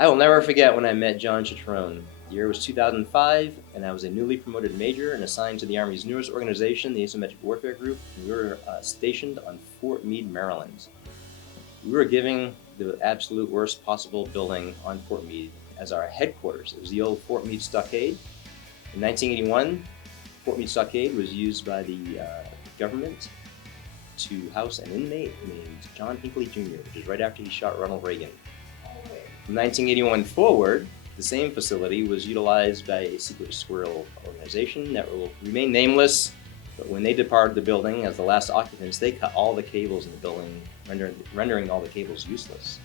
I will never forget when I met John Shetrone. The year was 2005, and I was a newly promoted major and assigned to the Army's newest organization, the Asymmetric Warfare Group, and we were stationed on Fort Meade, Maryland. We were given the absolute worst possible building on Fort Meade as our headquarters. It was the old Fort Meade Stockade. In 1981, Fort Meade Stockade was used by the government to house an inmate named John Hinckley Jr., which is right after he shot Ronald Reagan. From 1981 forward, the same facility was utilized by a secret squirrel organization that will remain nameless, but when they departed the building as the last occupants, they cut all the cables in the building, rendering all the cables useless.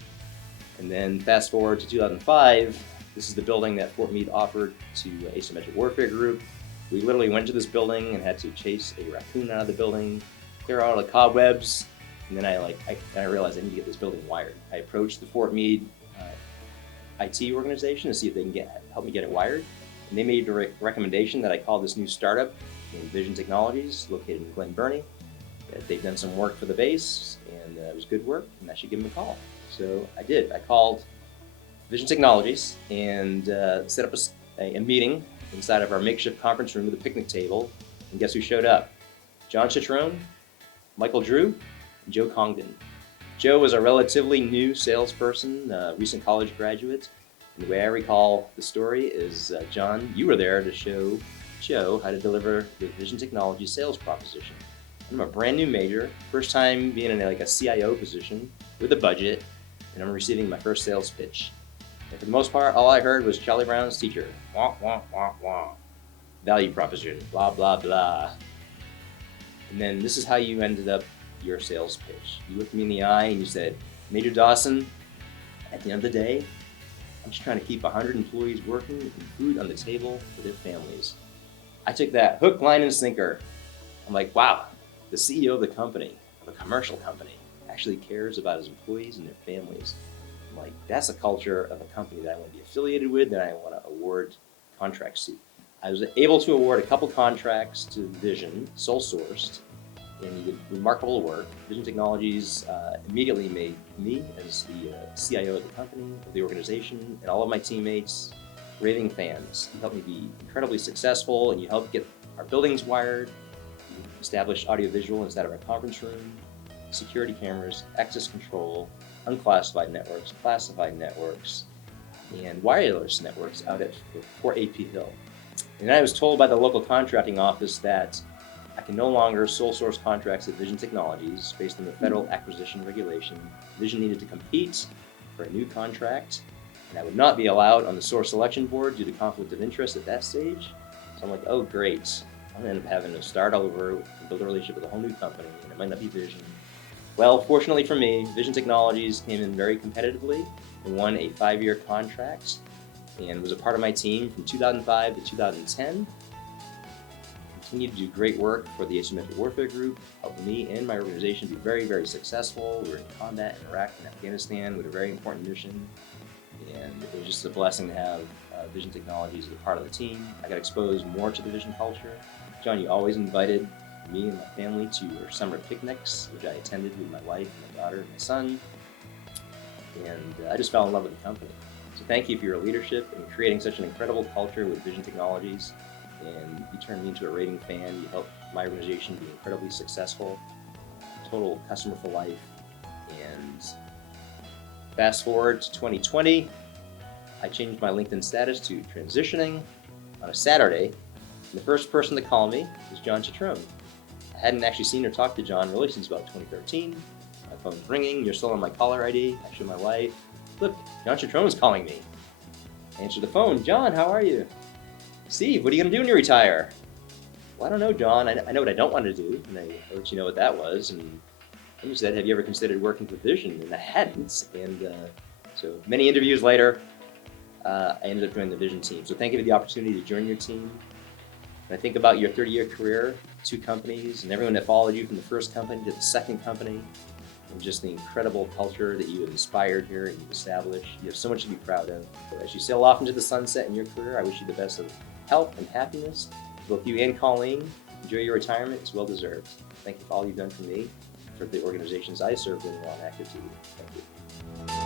And then fast forward to 2005, this is the building that Fort Meade offered to Asymmetric Warfare Group. We literally went to this building and had to chase a raccoon out of the building, clear out all the cobwebs, and then I realized I need to get this building wired. I approached the Fort Meade IT organization to see if they can help me get it wired. And they made a recommendation that I call this new startup named Vision Technologies, located in Glen Burnie. They've done some work for the base, and it was good work, and I should give them a call. So I did. I called Vision Technologies and set up a meeting inside of our makeshift conference room with a picnic table. And guess who showed up? John Shetrone, Michael Drew, and Joe Congdon. Joe was a relatively new salesperson, recent college graduate. And the way I recall the story is, John, you were there to show Joe how to deliver the Vision Technology sales proposition. I'm a brand new major, first time being in a CIO position with a budget, and I'm receiving my first sales pitch. And for the most part, all I heard was Charlie Brown's teacher, wah, wah, wah, wah. Value proposition, blah, blah, blah. And then this is how you ended up your sales pitch. You looked me in the eye and you said, Major Dawson, at the end of the day, I'm just trying to keep 100 employees working and food on the table for their families. I took that hook, line, and sinker. I'm like, wow, the CEO of the company, of a commercial company, actually cares about his employees and their families. I'm like, that's a culture of a company that I want to be affiliated with, that I want to award contracts to. I was able to award a couple contracts to Vision, sole sourced, and he did remarkable work. Vision Technologies immediately made me, as the CIO of the company, of the organization, and all of my teammates raving fans. You helped me be incredibly successful, and you helped get our buildings wired. You established audiovisual inside of our conference room, security cameras, access control, unclassified networks, classified networks, and wireless networks out at Fort AP Hill. And I was told by the local contracting office that I can no longer sole source contracts at Vision Technologies based on the federal acquisition regulation. Vision needed to compete for a new contract, and I would not be allowed on the source selection board due to conflict of interest at that stage. So I'm like, oh great, I'm gonna end up having to start all over and build a relationship with a whole new company, and it might not be Vision. Well, fortunately for me, Vision Technologies came in very competitively and won a 5-year contract and was a part of my team from 2005 to 2010. Continued to do great work for the Asymmetric Warfare Group, helped me and my organization be very, very successful. We were in combat in Iraq and Afghanistan with a very important mission, and it was just a blessing to have Vision Technologies as a part of the team. I got exposed more to the Vision culture. John, you always invited me and my family to your summer picnics, which I attended with my wife, my daughter, and my son, and I just fell in love with the company. So thank you for your leadership in creating such an incredible culture with Vision Technologies. And you turned me into a raving fan. You helped my organization be incredibly successful, total customer for life. And fast forward to 2020, I changed my LinkedIn status to transitioning on a Saturday. And the first person to call me was John Shetrone. I hadn't actually seen or talked to John really since about 2013. My phone's ringing. You're still on my caller ID. I show my wife. Look, John Shetrone's calling me. I answer the phone. John, how are you? Steve, what are you going to do when you retire? Well, I don't know, John. I know what I don't want to do, and I let you know what that was. And you said, have you ever considered working for Vision? And I hadn't. And so many interviews later, I ended up joining the Vision team. So thank you for the opportunity to join your team. When I think about your 30-year career, 2 companies, and everyone that followed you from the first company to the second company, and just the incredible culture that you have inspired here and you've established, you have so much to be proud of. As you sail off into the sunset in your career, I wish you the best of health and happiness. Both you and Colleen, enjoy your retirement. It's well deserved. Thank you for all you've done for me, for the organizations I served in while on active duty. Thank you.